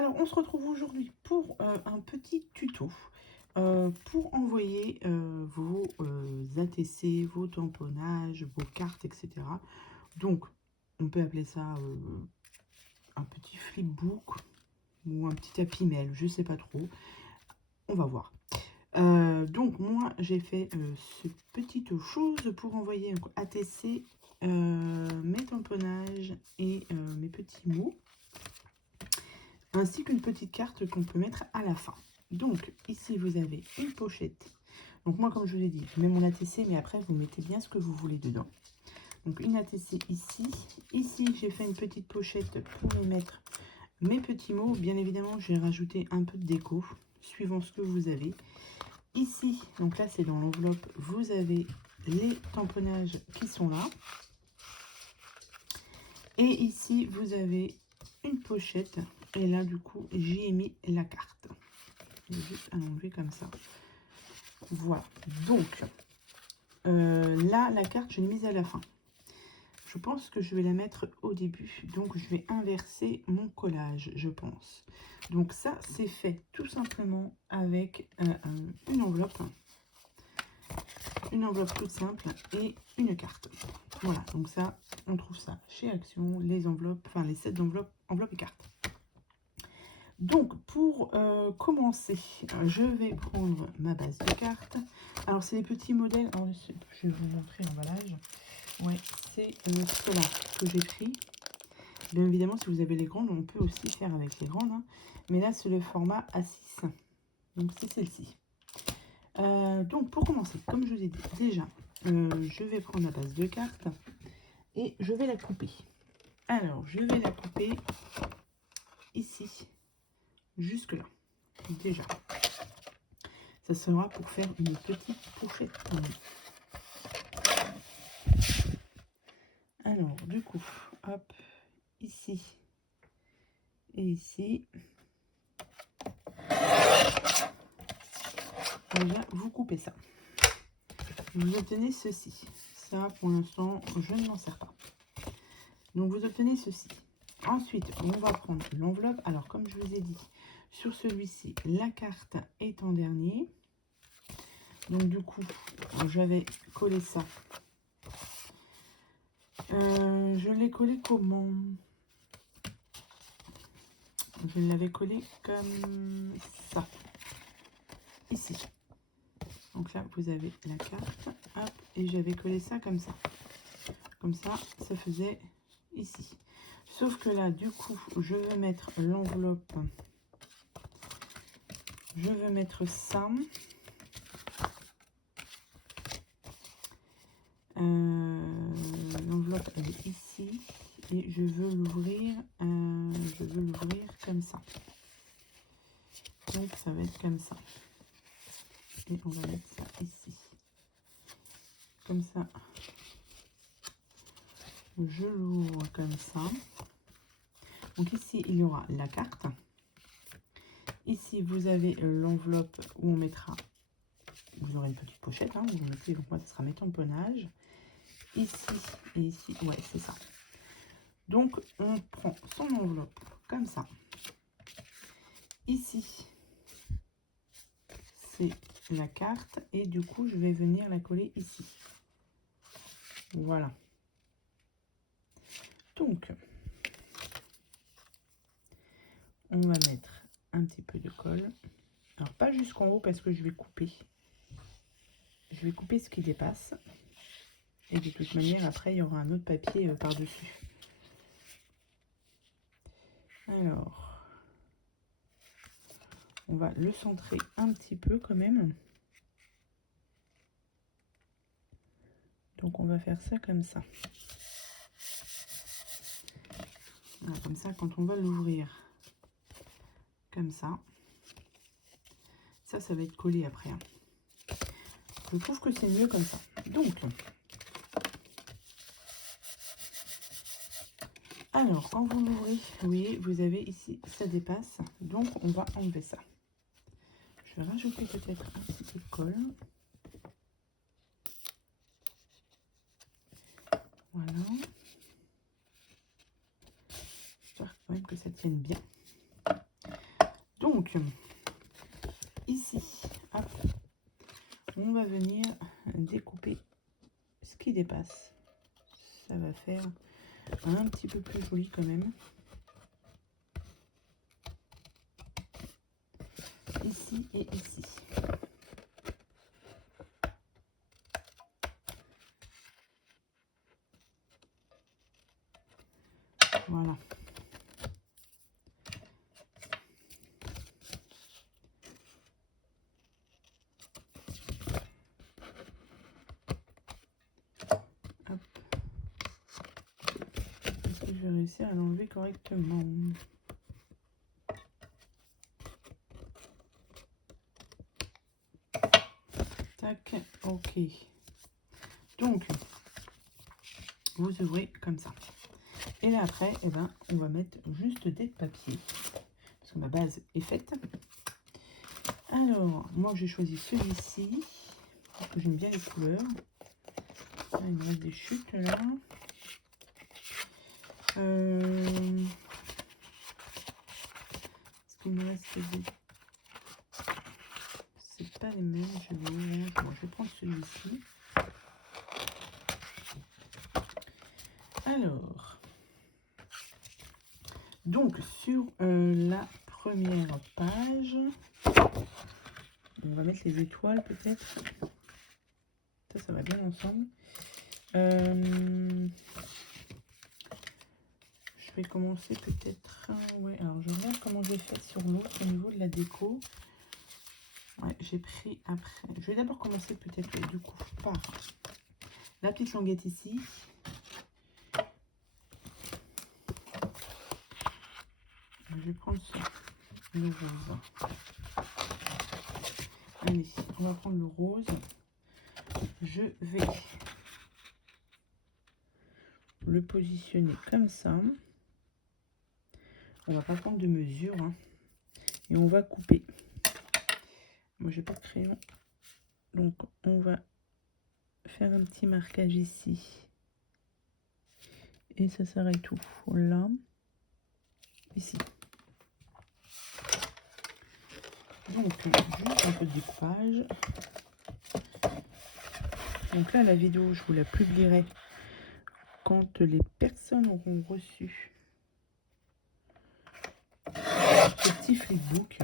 Alors, on se retrouve aujourd'hui pour un petit tuto pour envoyer vos ATC, vos tamponnages, vos cartes, etc. Donc, on peut appeler ça un petit flipbook ou un petit Happy Mail, je sais pas trop. On va voir. Donc, moi, j'ai fait cette petite chose pour envoyer ATC, mes tamponnages et mes petits mots, ainsi qu'une petite carte qu'on peut mettre à la fin. Donc ici vous avez une pochette. Donc moi, comme je vous l'ai dit, je mets mon ATC, mais après vous mettez bien ce que vous voulez dedans. Donc une ATC ici. Ici j'ai fait une petite pochette pour y mettre mes petits mots. Bien évidemment j'ai rajouté un peu de déco suivant ce que vous avez. Ici, donc là c'est dans l'enveloppe, vous avez les tamponnages qui sont là. Et ici vous avez une pochette. Et là, du coup, j'y ai mis la carte. Je vais juste l'enlever comme ça. Voilà. Donc, là, la carte, je l'ai mise à la fin. Je pense que je vais la mettre au début. Donc, je vais inverser mon collage, je pense. Donc, ça, c'est fait tout simplement avec une enveloppe. Une enveloppe toute simple et une carte. Voilà. Donc, ça, on trouve ça chez Action. Les enveloppes, enfin, les sets d'enveloppes, enveloppes et cartes. Donc, pour commencer, je vais prendre ma base de cartes. Alors, c'est les petits modèles. Alors, je vais vous montrer l'emballage. Ouais, c'est ceux-là que j'ai pris. Bien évidemment, si vous avez les grandes, on peut aussi faire avec les grandes. Hein. Mais là, c'est le format A6. Donc, c'est celle-ci. Donc, pour commencer, comme je vous ai dit, déjà, je vais prendre ma base de cartes et je vais la couper. Alors, je vais la couper ici. Jusque là, déjà. Ça sera pour faire une petite pochette. Alors, du coup, hop, ici et ici. Déjà, vous coupez ça. Vous obtenez ceci. Ça, pour l'instant, je ne m'en sers pas. Donc, vous obtenez ceci. Ensuite, on va prendre l'enveloppe. Alors, comme je vous ai dit, sur celui-ci, la carte est en dernier. Donc, du coup, j'avais collé ça. Je l'ai collé comment? Je l'avais collé comme ça. Ici. Donc là, vous avez la carte. Hop, et j'avais collé ça comme ça. Comme ça, ça faisait ici. Sauf que là, du coup, je veux mettre l'enveloppe. Je veux mettre ça. L'enveloppe, elle est ici. Et je veux l'ouvrir. Comme ça. Donc, ça va être comme ça. Et on va mettre ça ici. Comme ça. Je l'ouvre comme ça. Donc ici, il y aura la carte. Ici, vous avez l'enveloppe où on mettra, vous aurez une petite pochette, hein, où vous mettez, donc moi, ce sera mes tamponnages. Ici et ici, ouais, c'est ça. Donc, on prend son enveloppe comme ça. Ici, c'est la carte et du coup, je vais venir la coller ici. Voilà. Donc, on va mettre un petit peu de colle. Alors, pas jusqu'en haut parce que je vais couper. Je vais couper ce qui dépasse. Et de toute manière, après, il y aura un autre papier par-dessus. Alors, on va le centrer un petit peu quand même. Donc, on va faire ça comme ça. Voilà, comme ça, quand on va l'ouvrir, comme ça. Ça va être collé après. Hein. Je trouve que c'est mieux comme ça. Donc, alors, quand vous l'ouvrez, vous voyez, vous avez ici, ça dépasse. Donc, on va enlever ça. Je vais rajouter peut-être un petit peu de colle. Voilà. J'espère quand même que ça tienne bien. Donc, ici, hop, on va venir découper ce qui dépasse. Ça va faire un petit peu plus joli quand même. Ici et ici. Voilà. Hop. Est-ce que je vais réussir à l'enlever correctement? Tac, ok. Donc, vous ouvrez comme ça. Et là après, eh ben, on va mettre juste des papiers. Parce que ma base est faite. Alors, moi j'ai choisi celui-ci. Parce que j'aime bien les couleurs. Là, il me reste des chutes là. Est-ce qu'il me reste des... C'est pas les mêmes, je vais ouvrir. Bon, je vais prendre celui-ci. Alors, donc sur la première page, on va mettre les étoiles peut-être. Ça va bien ensemble. Je vais commencer peut-être. Ouais, alors je regarde comment j'ai fait sur l'autre au niveau de la déco. Ouais, j'ai pris après. Je vais d'abord commencer peut-être du coup par la petite languette ici. Je vais prendre ça, le rose. Allez, on va prendre le rose. Je vais le positionner comme ça. On va pas prendre de mesure, hein, et on va couper. Moi, j'ai pas de crayon, donc on va faire un petit marquage ici. Et ça s'arrête tout là, ici. Donc, juste un peu de découpage. Donc là, la vidéo, je vous la publierai quand les personnes auront reçu ce petit flipbook.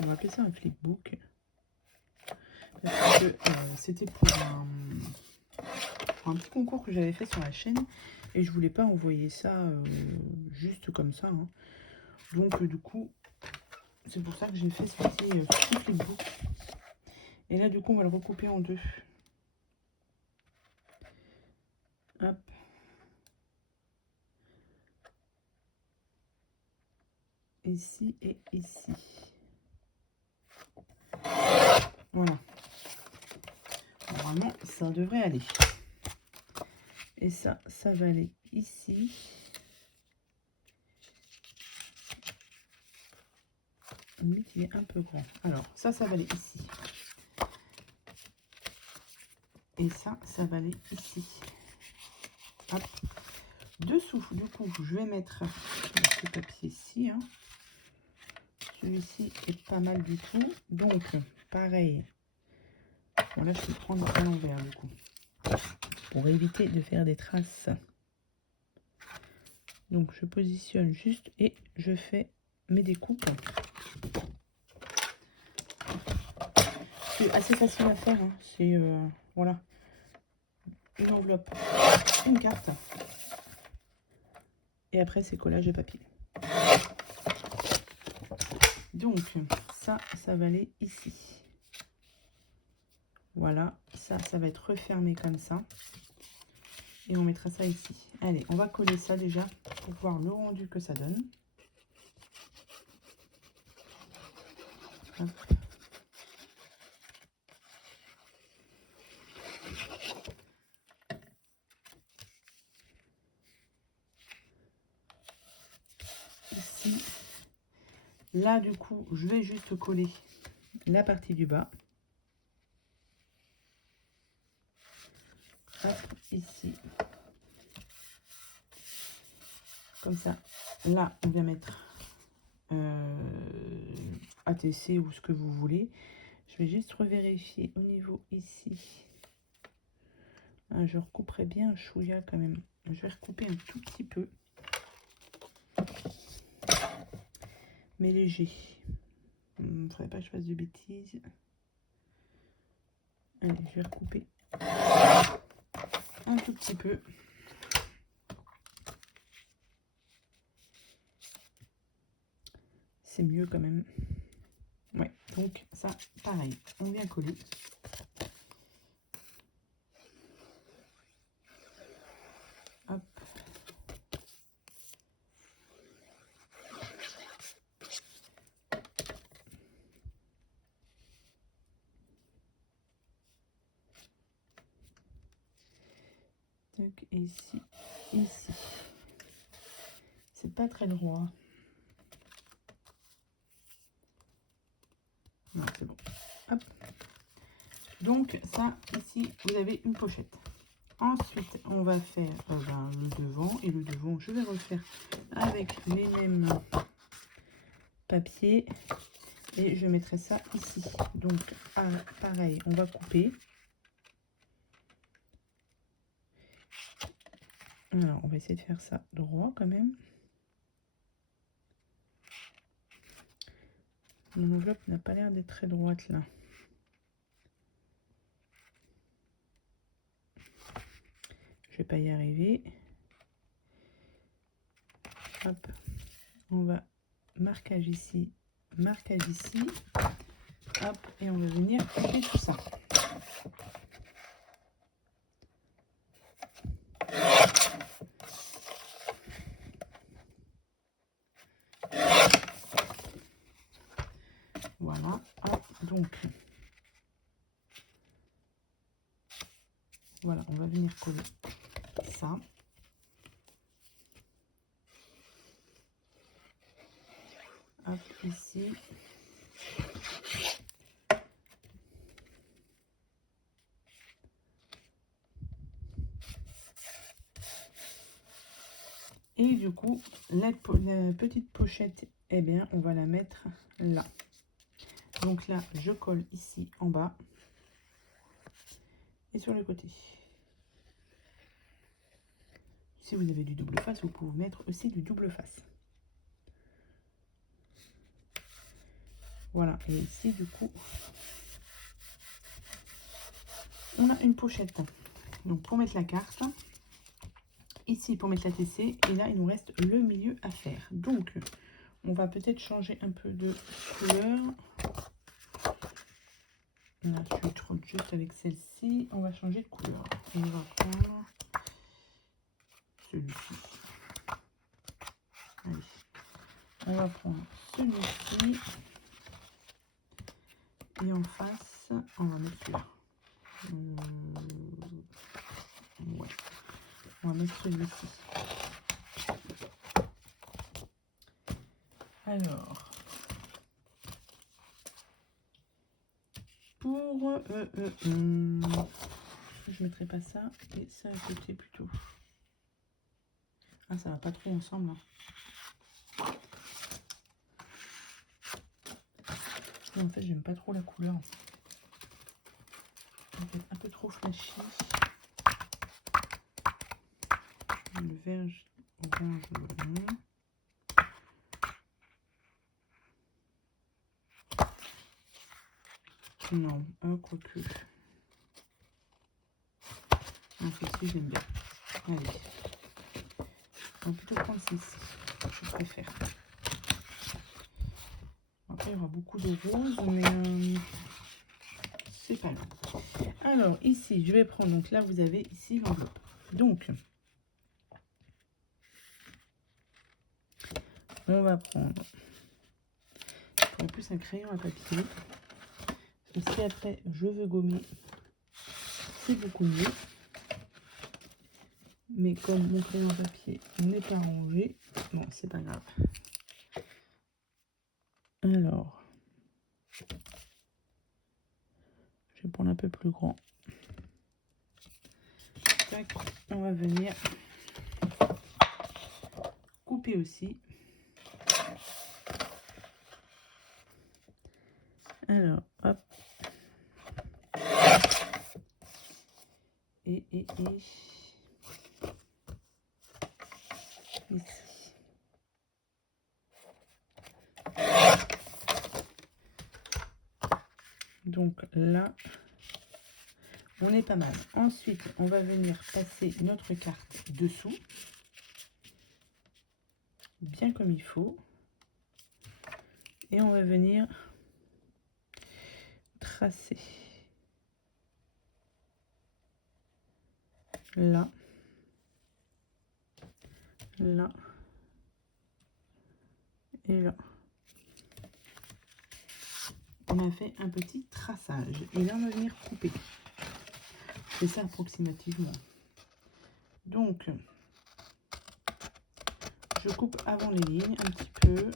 On va appeler ça un flipbook. Parce que c'était pour un petit concours que j'avais fait sur la chaîne. Et je voulais pas envoyer ça juste comme ça. Hein. Donc du coup, c'est pour ça que j'ai fait ce petit flipbook. Et là, du coup, on va le recouper en deux. Hop. Ici et ici. Voilà. Normalement, ça devrait aller. Et ça va aller ici. Limite, il est un peu grand. Alors, ça va aller ici. Et ça va aller ici. Hop. Dessous, du coup, je vais mettre ce papier-ci. Hein. Celui-ci est pas mal du tout. Donc, pareil. Bon, là, je vais prendre à l'envers, du coup. Pour éviter de faire des traces. Donc, je positionne juste et je fais mes découpes. C'est assez facile à faire. Hein. C'est, voilà, une enveloppe, une carte. Et après, c'est collage de papier. Donc, ça va aller ici. Voilà, ça va être refermé comme ça. Et on mettra ça ici. Allez, on va coller ça déjà pour voir le rendu que ça donne. Hop. Ici. Là, du coup, je vais juste coller la partie du bas. Hop, ici. Comme ça. Là, on vient mettre... TC ou ce que vous voulez. Je vais juste revérifier au niveau ici. Ah, je recouperai bien un chouïa quand même. Je vais recouper un tout petit peu. Mais léger. Il ne faudrait pas que je fasse de bêtises. Allez, je vais recouper un tout petit peu. C'est mieux quand même. Ouais, donc ça, pareil, on vient coller. Hop. Et ici, ici. C'est pas très droit. Non, c'est bon. Hop. Donc ça, ici, vous avez une pochette. Ensuite, on va faire le devant. Et le devant, je vais refaire avec les mêmes papiers. Et je mettrai ça ici. Donc, pareil, on va couper. Alors, on va essayer de faire ça droit quand même. Mon enveloppe n'a pas l'air d'être très droite là. Je vais pas y arriver. Hop, on va marquage ici, hop, et on va venir couper tout ça. Voilà, hop, donc voilà, on va venir coller ça. Hop, ici. Et du coup, la petite pochette, eh bien, on va la mettre là. Donc là, je colle ici en bas et sur le côté. Si vous avez du double face, vous pouvez mettre aussi du double face. Voilà, et ici, du coup, on a une pochette. Donc, pour mettre la carte, ici, pour mettre la TC, et là, il nous reste le milieu à faire. Donc, on va peut-être changer un peu de couleur. Là, je suis trop juste avec celle-ci. On va changer de couleur. On va prendre celui-ci. Allez. On va prendre celui-ci. Et en face, on va mettre celui-là. Ouais. On va mettre celui-ci. Alors, pour... je mettrai pas ça et ça à côté plutôt. Ah, ça va pas trop ensemble. Hein. En fait, j'aime pas trop la couleur. Elle fait un peu trop flashy. Le vert orange non. Non, quoique. En fait, si j'aime bien. Allez. On va plutôt prendre celle-ci. Je préfère. Après, il y aura beaucoup de rose, mais c'est pas grave. Alors, ici, je vais prendre. Donc là, vous avez ici l'enveloppe. Donc, on va prendre. En plus, un crayon à papier. Et si après, je veux gommer, c'est beaucoup mieux. Mais comme mon crayon à papier n'est pas rangé, bon, c'est pas grave. Alors, je vais prendre un peu plus grand. Tac, on va venir couper aussi. Alors, hop. Et ici. Donc là, on est pas mal. Ensuite, on va venir passer notre carte dessous, bien comme il faut. Et on va venir tracer là, là et là. On a fait un petit traçage. Et là, on va venir couper. C'est ça approximativement. Donc, je coupe avant les lignes un petit peu.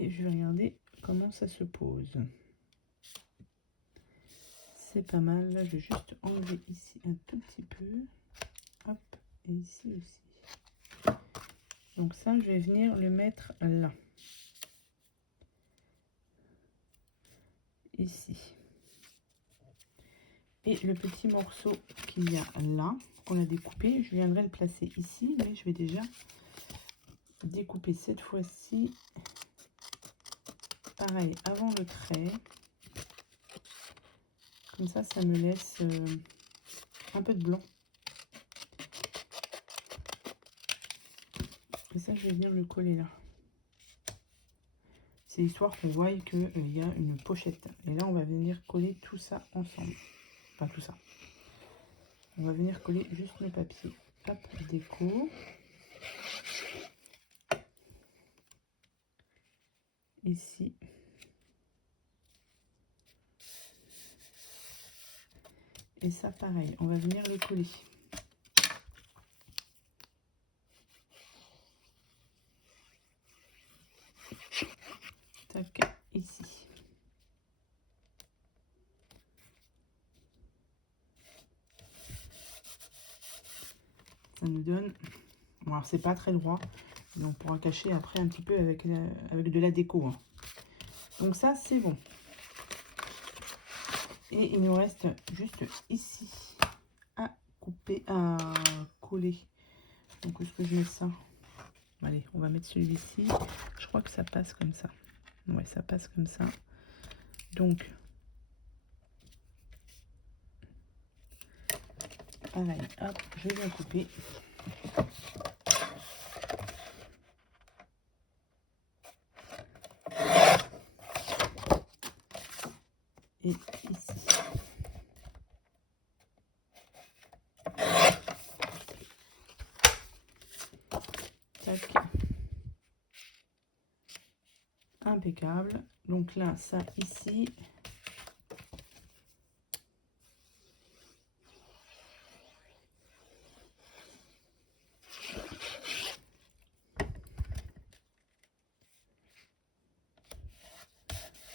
Et je vais regarder comment ça se pose. C'est pas mal. Là, je vais juste enlever ici un tout petit peu. Hop, et ici aussi. Donc ça, je vais venir le mettre là. Ici. Et le petit morceau qu'il y a là, qu'on a découpé, je viendrai le placer ici, mais je vais déjà découper cette fois-ci. Pareil, avant le trait. Comme ça me laisse un peu de blanc. Et ça, je vais venir le coller là. C'est histoire qu'on voie qu'il y a une pochette. Et là, on va venir coller tout ça ensemble. Enfin, tout ça. On va venir coller juste nos papiers. Hop, déco. Ici. Et ça, pareil, on va venir le coller. Tac, ici. Ça nous donne... Bon, alors c'est pas très droit, mais on pourra cacher après un petit peu avec de la déco. Hein. Donc ça, c'est bon. Et il nous reste juste ici à couper, à coller. Donc, est-ce que je mets ça? Allez, on va mettre celui-ci. Je crois que ça passe comme ça. Ouais, ça passe comme ça. Donc, pareil, hop, je viens couper. Et ici. Tac. Impeccable. Donc là, ça ici.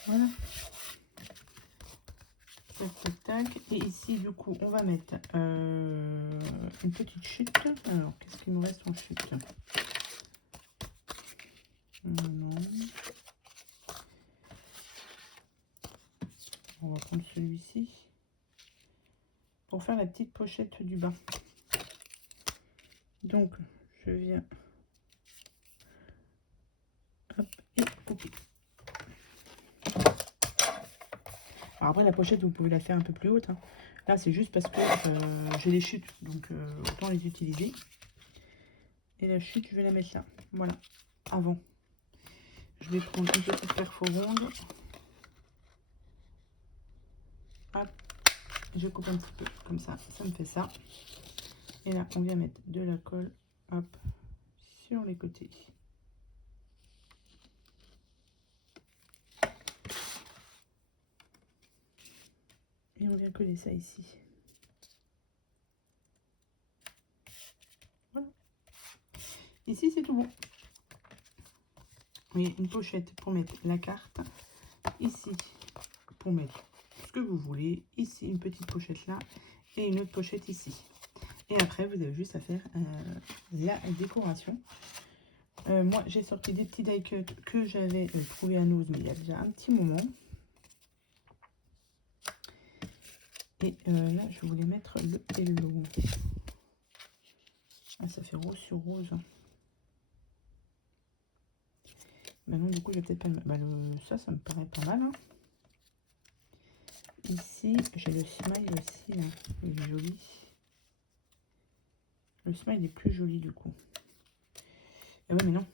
Voilà. Tac, tac, tac. Et ici, du coup, on va mettre une petite chute. Alors, qu'est-ce qu'il nous reste en chute? Non. On va prendre celui-ci pour faire la petite pochette du bas. Donc, je viens hop, et couper. Alors après, la pochette, vous pouvez la faire un peu plus haute. Hein. Là, c'est juste parce que j'ai les chutes, donc autant les utiliser. Et la chute, je vais la mettre là. Voilà, avant. Je vais prendre une petite perfo ronde. Hop, je coupe un petit peu, comme ça me fait ça. Et là, on vient mettre de la colle, hop, sur les côtés. Et on vient coller ça ici. Voilà. Ici, c'est tout bon. Oui, une pochette pour mettre la carte. Ici, pour mettre ce que vous voulez. Ici, une petite pochette là et une autre pochette ici. Et après, vous avez juste à faire la décoration. Moi, j'ai sorti des petits die cuts que j'avais trouvé à Nose, mais il y a déjà un petit moment. Et là, je voulais mettre le hello. Ah, ça fait rose sur rose. Maintenant, du coup, je vais peut-être pas le... Bah, ça me paraît pas mal. Hein. Ici, j'ai le smile aussi. Là. Il est joli. Le smile est plus joli, du coup. Ah ouais, mais non.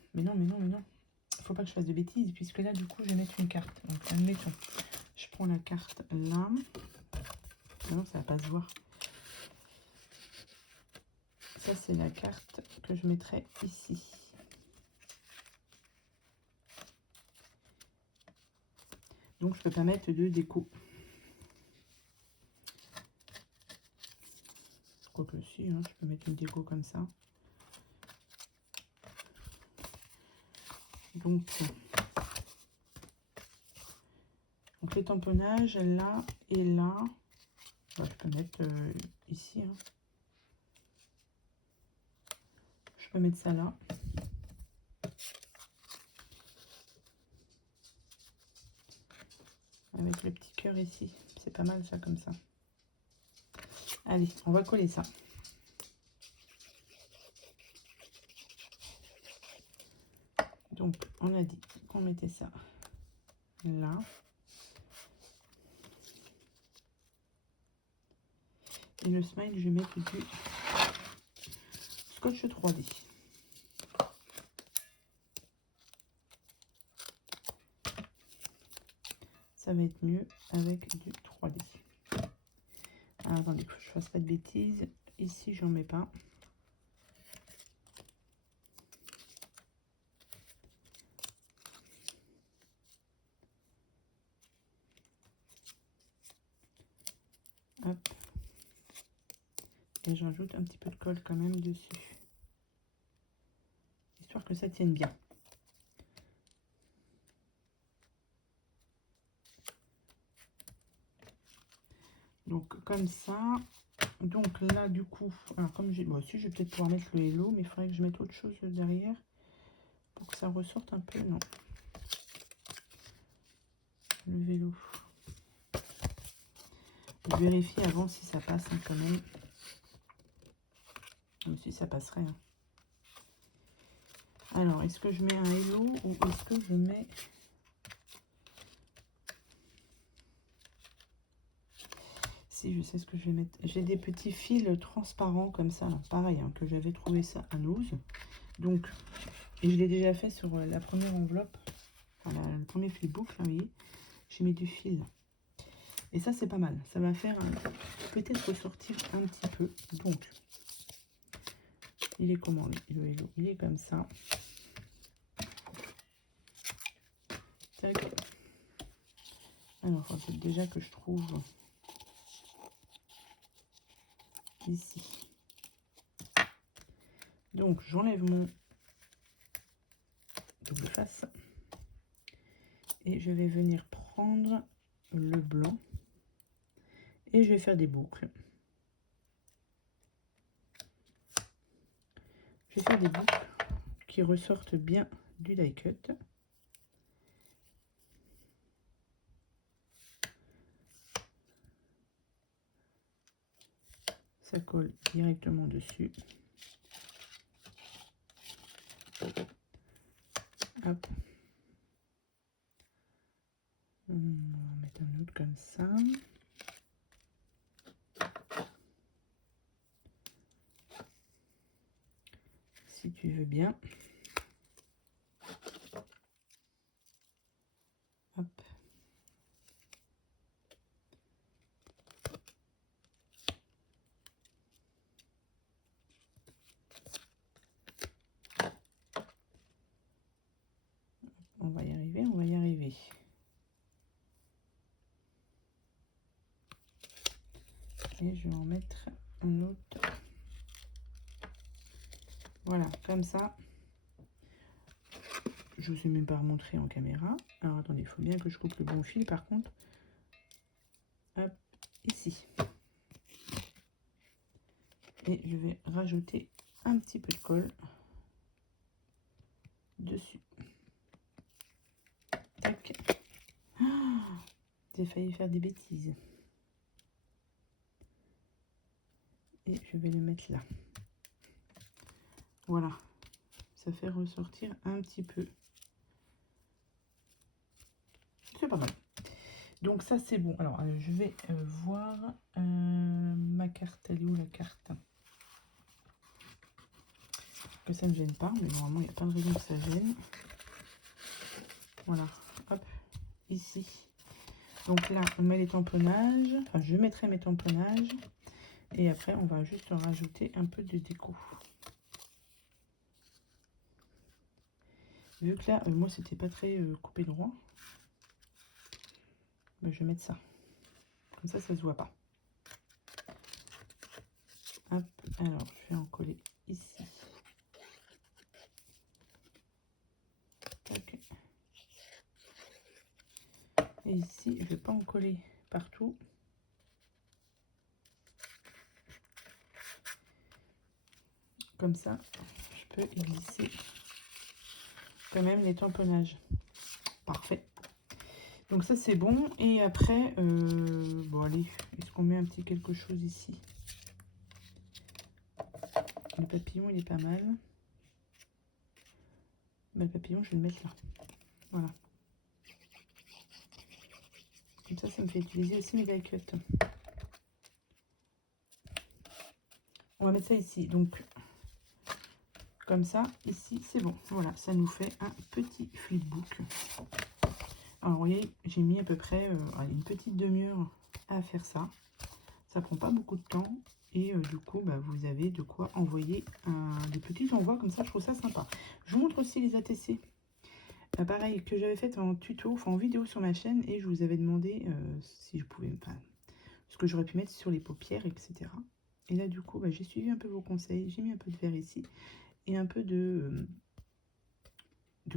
Faut pas que je fasse de bêtises, puisque là, du coup, je vais mettre une carte. Donc, admettons, je prends la carte là. Ah non, ça va pas se voir. Ça, c'est la carte que je mettrai ici. Donc, je peux pas mettre de déco. Quoique si, hein, je peux mettre une déco comme ça. Donc les tamponnages là et là. Bah, je peux mettre ici. Hein. Je peux mettre ça là. Avec le petit cœur ici. C'est pas mal ça comme ça. Allez, on va coller ça. Donc, on a dit qu'on mettait ça là. Et le smile, je vais mettre du scotch 3D. Ça va être mieux avec du 3D. Alors, attendez, que je fasse pas de bêtises. Ici, j'en mets pas. Hop. Et je rajoute un petit peu de colle quand même dessus. Histoire que ça tienne bien. Donc comme ça. Donc là du coup, alors comme j'ai... Bon aussi je vais peut-être pouvoir mettre le hello, mais il faudrait que je mette autre chose derrière. Pour que ça ressorte un peu. Non. Le vélo. Je vérifie avant si ça passe hein, quand même. Ou si ça passerait. Hein. Alors, est-ce que je mets un hello ou est-ce que je mets... Si, je sais ce que je vais mettre. J'ai des petits fils transparents comme ça. Là. Pareil, hein, que j'avais trouvé ça à Nose. Donc, et je l'ai déjà fait sur la première enveloppe. Enfin, le premier flipbook, là, vous voyez. J'ai mis du fil. Et ça, c'est pas mal. Ça va faire peut-être ressortir un petit peu. Donc, il est comment le hello? Il est comme ça. Tac. Alors, il faut peut-être déjà que je trouve ici. Donc, j'enlève mon double face. Et je vais venir prendre le blanc. Et je vais faire des boucles. Je vais faire des boucles qui ressortent bien du die cut. Ça colle directement dessus. Hop. On va mettre un autre comme ça. Si tu veux bien. Hop. On va y arriver, on va y arriver. Et je vais en mettre un autre. Voilà, comme ça. Je ne vous ai même pas remontré en caméra. Alors attendez, il faut bien que je coupe le bon fil par contre. ici. Et je vais rajouter un petit peu de colle dessus. Tac. Oh, j'ai failli faire des bêtises. Et je vais le mettre là. Voilà. Ça fait ressortir un petit peu. C'est pas mal. Donc ça c'est bon. Alors je vais voir ma carte. Elle est où la carte? Que ça ne gêne pas, mais normalement il n'y a pas de raison que ça gêne. Voilà, hop, ici. Donc là on met les tamponnages. Enfin je mettrai mes tamponnages. Et après on va juste rajouter un peu de déco. Vu que là moi c'était pas très coupé droit. Ben, je vais mettre ça. Comme ça se voit pas. Hop, alors je vais en coller ici. Tac. Et ici, je vais pas en coller partout. Comme ça, je peux y glisser quand même les tamponnages. Parfait. Donc ça c'est bon. Et après, bon allez, est-ce qu'on met un petit quelque chose ici? Le papillon il est pas mal. Ben, le papillon je vais le mettre là. Voilà. Comme ça me fait utiliser aussi mes baguettes. On va mettre ça ici. Donc comme ça, ici c'est bon. Voilà, ça nous fait un petit flipbook. Alors vous voyez, j'ai mis à peu près une petite demi-heure à faire ça. Ça prend pas beaucoup de temps. Et du coup, bah, vous avez de quoi envoyer des petits envois comme ça. Je trouve ça sympa. Je vous montre aussi les ATC. Pareil, que j'avais fait en tuto, enfin en vidéo sur ma chaîne. Et je vous avais demandé si je pouvais, enfin, ce que j'aurais pu mettre sur les paupières, etc. Et là, du coup, bah, j'ai suivi un peu vos conseils. J'ai mis un peu de vert ici. Et un peu de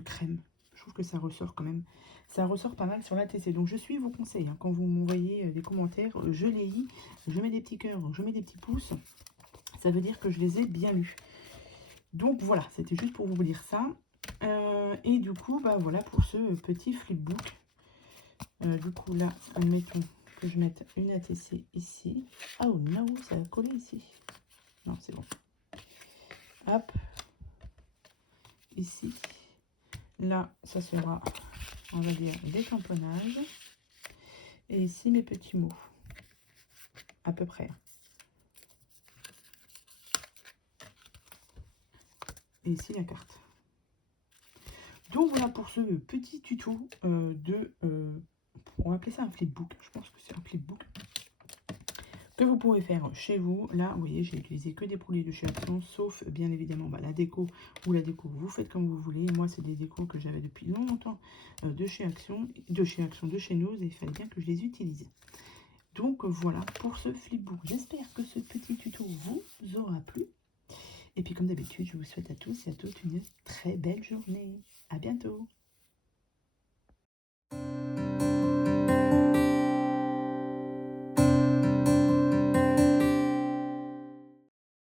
crème. Je trouve que ça ressort quand même. Ça ressort pas mal sur l'ATC. Donc je suis vos conseils. Hein. Quand vous m'envoyez des commentaires, je les lis. Je mets des petits cœurs, je mets des petits pouces. Ça veut dire que je les ai bien lus. Donc voilà, c'était juste pour vous dire ça. Et du coup, bah voilà pour ce petit flipbook. Du coup là, admettons que je mette une ATC ici. Oh non, ça va coller ici. Non, c'est bon. Hop. Ici. Là, ça sera, on va dire, des tamponnages. Et ici, mes petits mots. À peu près. Et ici, la carte. Donc, voilà pour ce petit tuto on va appeler ça un flipbook. Je pense que c'est un flipbook. Que vous pouvez faire chez vous. Là, vous voyez, j'ai utilisé que des produits de chez Action, sauf bien évidemment la déco ou la déco. Vous faites comme vous voulez. Moi, c'est des décos que j'avais depuis longtemps de chez Action, de chez Nose, et il fallait bien que je les utilise. Donc voilà pour ce flipbook. J'espère que ce petit tuto vous aura plu. Et puis comme d'habitude, je vous souhaite à tous et à toutes une très belle journée. À bientôt.